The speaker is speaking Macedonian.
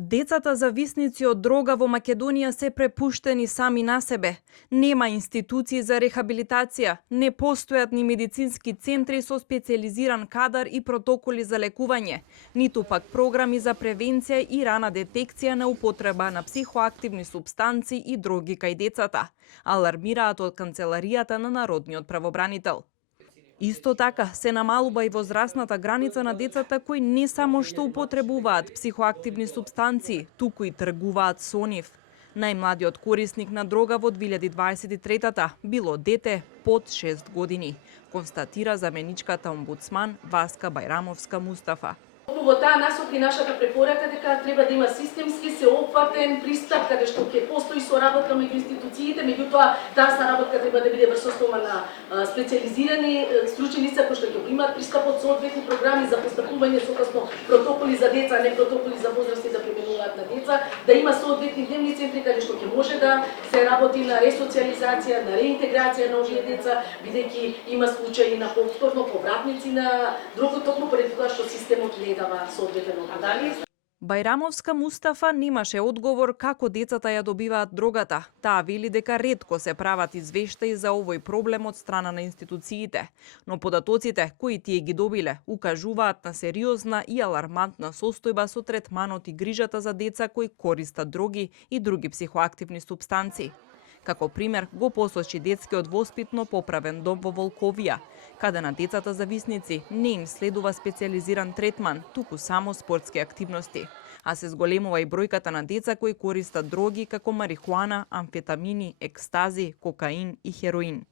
Децата зависници од дрога во Македонија се препуштени сами на себе. Нема институции за рехабилитација, не постојат ни медицински центри со специјализиран кадар и протоколи за лекување, ниту пак програми за превенција и рана детекција на употреба на психоактивни супстанци и дроги кај децата, алармираат од канцеларијата на Народниот правобранител. Исто така се намалува и возрастната граница на децата кои не само што употребуваат психоактивни супстанции, туку и тргуваат со нив. Најмладиот корисник на дрога во 2023-та било дете под 6 години, констатира заменичката омбудсман Васка Байрамовска Мустафа. Во таа насока и нашата препорака дека треба да има системски сеопфатен пристап каде што ќе постои соработка меѓу институциите, меѓутоа таа соработка треба да биде врз основа на специјализирани стручни лица кои што ќе имаат пристап од соодветни програми за постапување согласно протоколи за деца, не протоколи за возрасти да применуваат на деца, да има соодветни дневни центри каде што ќе може да се работи на ресоцијализација, на реинтеграција на овие деца, бидејќи има случаи на повторно повратници на другото токму поради тоа што системот не дава соодветен одговор. Байрамовска Мустафа немаше одговор како децата ја добиваат дрогата. Таа вели дека ретко се прават извештаи за овој проблем од страна на институциите, но податоците кои тие ги добиле укажуваат на сериозна и алармантна состојба со третманот и грижата за деца кои користат дроги и други психоактивни супстанции. Како пример го посочи детскиот воспитно-поправен дом во Волковија, каде на децата зависници не им следува специјализиран третман, туку само спортски активности. А се зголемува и бројката на деца кои користат дроги како марихуана, амфетамини, екстази, кокаин и хероин.